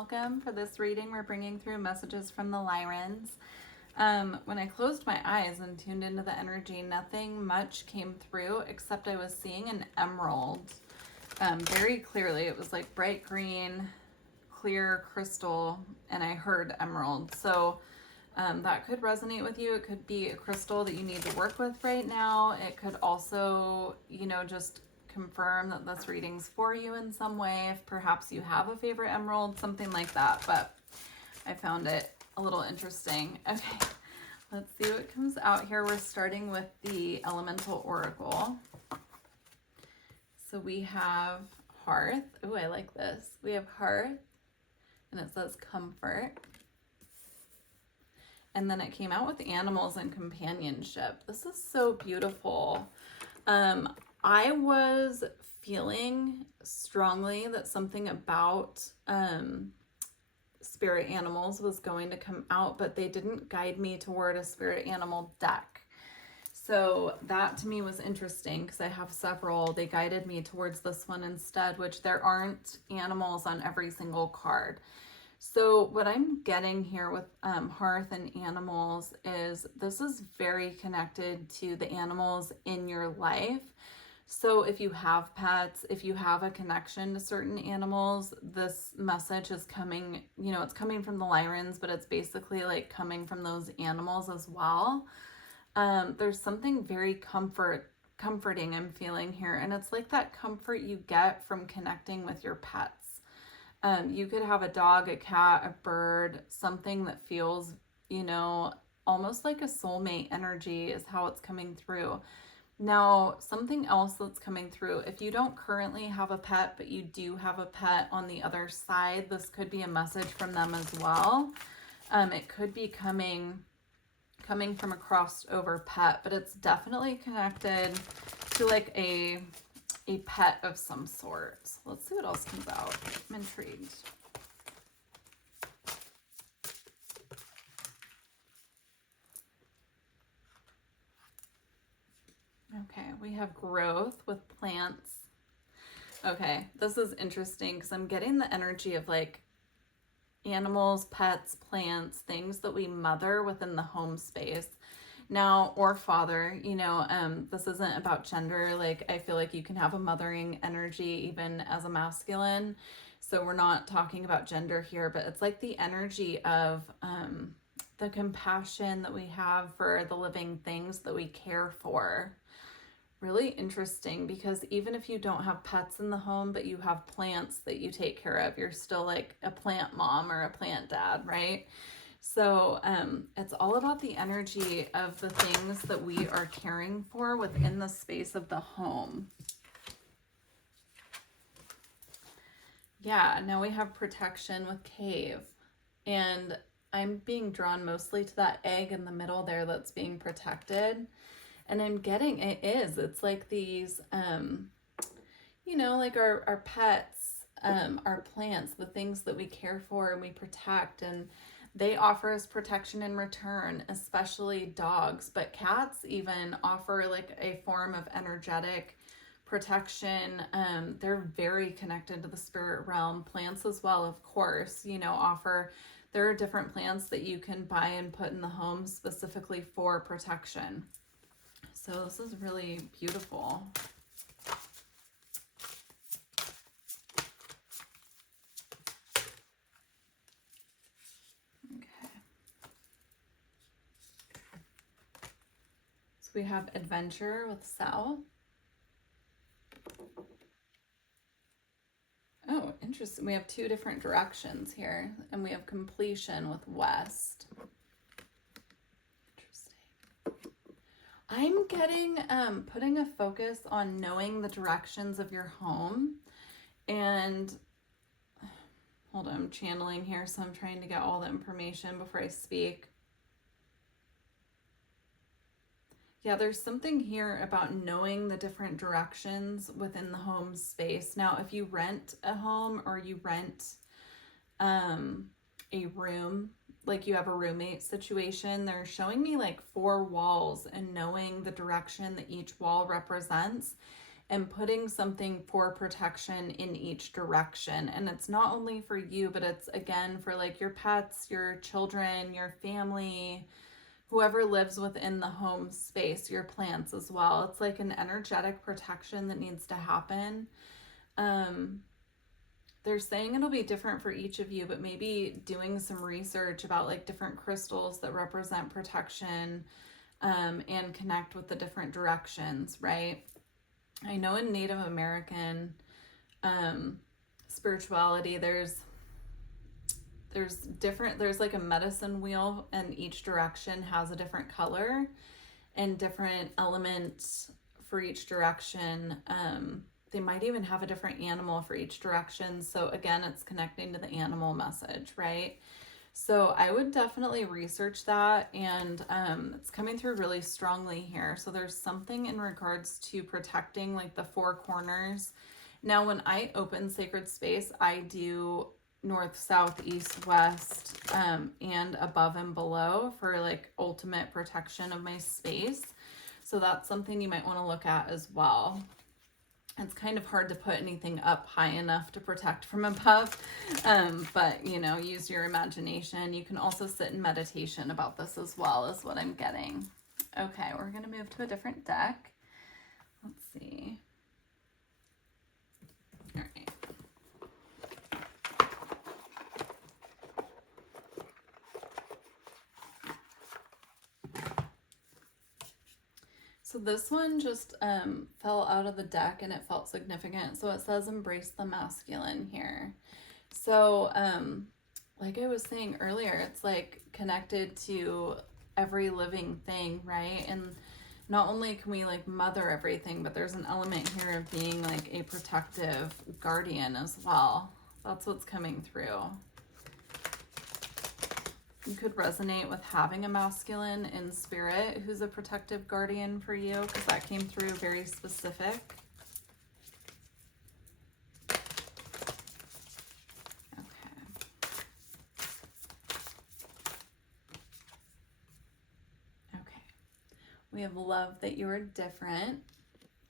welcome. For this reading, we're bringing through messages from the Lyrans. When I closed my eyes and tuned into the energy, nothing much came through except I was seeing an emerald very clearly. It was like bright green, clear crystal, and I heard emerald. So that could resonate with you. It could be a crystal that you need to work with right now. It could also, just confirm that this reading's for you in some way. If perhaps you have a favorite emerald, something like that. But I found it a little interesting. Okay, let's see what comes out here. We're starting with the Elemental Oracle. So we have Hearth. Ooh, I like this. We have Hearth, and it says comfort. And then it came out with animals and companionship. This is so beautiful. I was feeling strongly that something about spirit animals was going to come out, but they didn't guide me toward a spirit animal deck. So that to me was interesting because I have several. They guided me towards this one instead, which there aren't animals on every single card. So what I'm getting here with Hearth and animals is this is very connected to the animals in your life. So if you have pets, if you have a connection to certain animals, this message is coming, it's coming from the Lyrans, but it's basically like coming from those animals as well. There's something very comforting I'm feeling here. And it's like that comfort you get from connecting with your pets. You could have a dog, a cat, a bird, something that feels, almost like a soulmate energy is how it's coming through. Now, something else that's coming through, if you don't currently have a pet, but you do have a pet on the other side, this could be a message from them as well. It could be coming from a crossed over pet, but it's definitely connected to like a pet of some sort. So let's see what else comes out. I'm intrigued. Okay, we have growth with plants. Okay, this is interesting because I'm getting the energy of like animals, pets, plants, things that we mother within the home space. Now, or father, this isn't about gender. Like, I feel like you can have a mothering energy even as a masculine. So we're not talking about gender here, but it's like the energy of the compassion that we have for the living things that we care for. Really interesting, because even if you don't have pets in the home, but you have plants that you take care of, you're still like a plant mom or a plant dad, right? So it's all about the energy of the things that we are caring for within the space of the home. Yeah, now we have protection with cave. And I'm being drawn mostly to that egg in the middle there that's being protected. And I'm getting, it's like these, like our pets, our plants, the things that we care for and we protect, and they offer us protection in return, especially dogs, but cats even offer like a form of energetic protection. They're very connected to the spirit realm. Plants as well, of course, there are different plants that you can buy and put in the home specifically for protection. So this is really beautiful. Okay. So we have adventure with south. Oh, interesting. We have two different directions here, and we have completion with west. I'm getting putting a focus on knowing the directions of your home. And hold on, I'm channeling here, so I'm trying to get all the information before I speak. Yeah, there's something here about knowing the different directions within the home space. Now, if you rent a home or you rent a room, like you have a roommate situation, they're showing me like 4 walls and knowing the direction that each wall represents and putting something for protection in each direction. And it's not only for you, but it's again for like your pets, your children, your family, whoever lives within the home space, your plants as well. It's like an energetic protection that needs to happen. They're saying it'll be different for each of you, but maybe doing some research about like different crystals that represent protection, and connect with the different directions, right? I know in Native American spirituality, there's like a medicine wheel, and each direction has a different color and different elements for each direction. They might even have a different animal for each direction. So again, it's connecting to the animal message, right? So I would definitely research that, and it's coming through really strongly here. So there's something in regards to protecting like the four corners. Now, when I open sacred space, I do north, south, east, west, and above and below for like ultimate protection of my space. So that's something you might want to look at as well. It's kind of hard to put anything up high enough to protect from above, but you know, use your imagination. You can also sit in meditation about this as well, is what I'm getting. Okay, we're going to move to a different deck. Let's see. All right. So this one just fell out of the deck and it felt significant. So it says embrace the masculine here. So like I was saying earlier, it's like connected to every living thing, right? And not only can we like mother everything, but there's an element here of being like a protective guardian as well. That's what's coming through. You could resonate with having a masculine in spirit who's a protective guardian for you, because that came through very specific. Okay. Okay. We have love that you are different.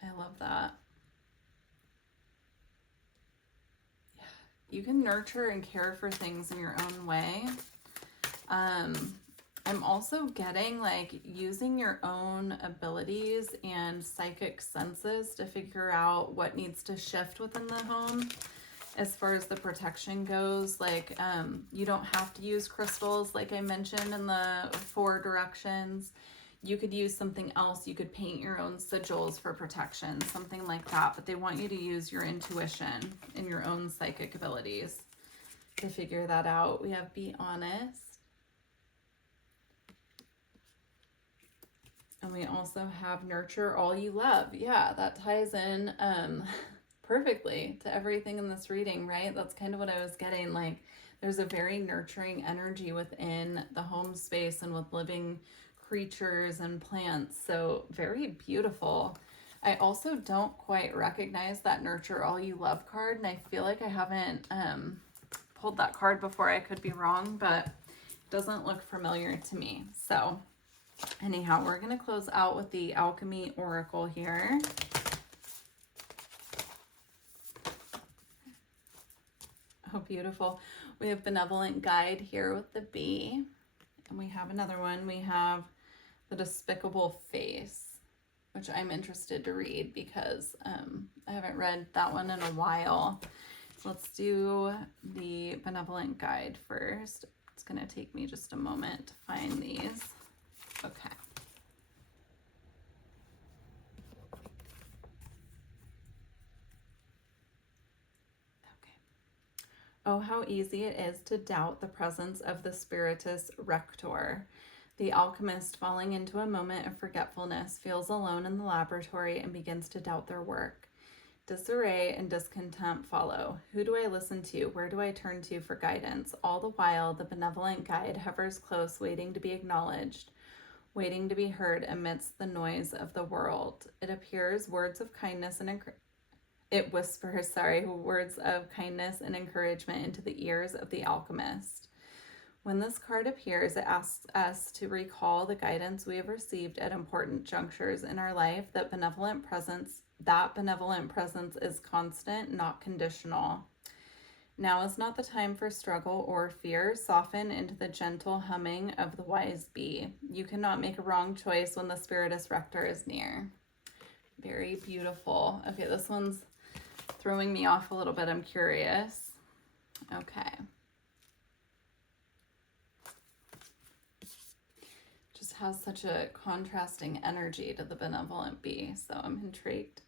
I love that. Yeah. You can nurture and care for things in your own way. I'm also getting like using your own abilities and psychic senses to figure out what needs to shift within the home as far as the protection goes. Like, you don't have to use crystals like I mentioned in the 4 directions. You could use something else. You could paint your own sigils for protection, something like that. But they want you to use your intuition and your own psychic abilities to figure that out. We have be honest. And we also have nurture all you love. Yeah, that ties in perfectly to everything in this reading, right? That's kind of what I was getting. Like, there's a very nurturing energy within the home space and with living creatures and plants. So very beautiful. I also don't quite recognize that nurture all you love card. And I feel like I haven't pulled that card before. I could be wrong, but it doesn't look familiar to me. So anyhow, we're going to close out with the Alchemy Oracle here. Oh, beautiful. We have Benevolent Guide here with the bee. And we have another one. We have the Despicable Face, which I'm interested to read because I haven't read that one in a while. So let's do the Benevolent Guide first. It's going to take me just a moment to find these. Okay. Oh, how easy it is to doubt the presence of the Spiritus Rector. The alchemist, falling into a moment of forgetfulness, feels alone in the laboratory and begins to doubt their work. Disarray and discontent follow. Who do I listen to? Where do I turn to for guidance? All the while, the benevolent guide hovers close, waiting to be acknowledged, waiting to be heard amidst the noise of the world. It appears words of kindness and it whispers, words of kindness and encouragement into the ears of the alchemist. When this card appears, it asks us to recall the guidance we have received at important junctures in our life. That benevolent presence that benevolent presence is constant, not conditional. Now is not the time for struggle or fear. Soften into the gentle humming of the wise bee. You cannot make a wrong choice when the Spiritus Rector is near. Very beautiful. Okay, this one's throwing me off a little bit. I'm curious. Okay. Just has such a contrasting energy to the benevolent bee, so I'm intrigued.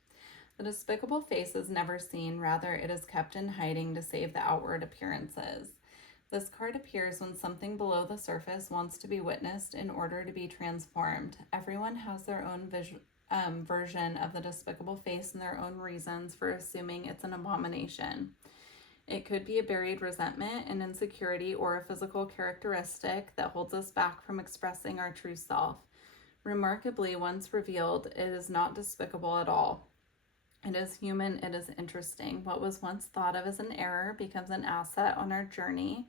The despicable face is never seen, rather it is kept in hiding to save the outward appearances. This card appears when something below the surface wants to be witnessed in order to be transformed. Everyone has their own version of the despicable face and their own reasons for assuming it's an abomination. It could be a buried resentment, an insecurity, or a physical characteristic that holds us back from expressing our true self. Remarkably, once revealed, it is not despicable at all. It is human, it is interesting. What was once thought of as an error becomes an asset on our journey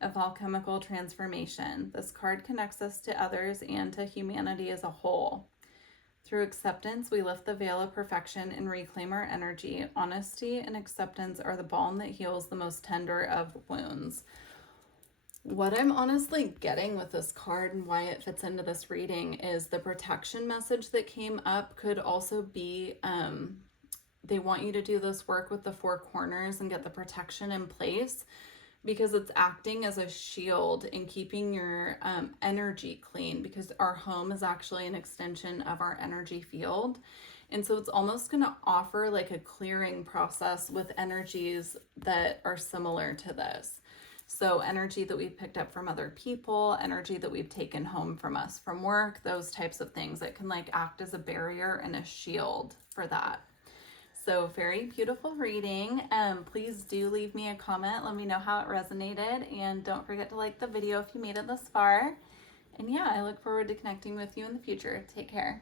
of alchemical transformation. This card connects us to others and to humanity as a whole. Through acceptance, we lift the veil of perfection and reclaim our energy. Honesty and acceptance are the balm that heals the most tender of wounds. What I'm honestly getting with this card and why it fits into this reading is the protection message that came up could also be they want you to do this work with the four corners and get the protection in place because it's acting as a shield and keeping your energy clean, because our home is actually an extension of our energy field. And so it's almost going to offer like a clearing process with energies that are similar to this. So energy that we've picked up from other people, energy that we've taken home from us from work, those types of things that can like act as a barrier and a shield for that. So very beautiful reading. Please do leave me a comment. Let me know how it resonated. And don't forget to like the video if you made it this far. And yeah, I look forward to connecting with you in the future. Take care.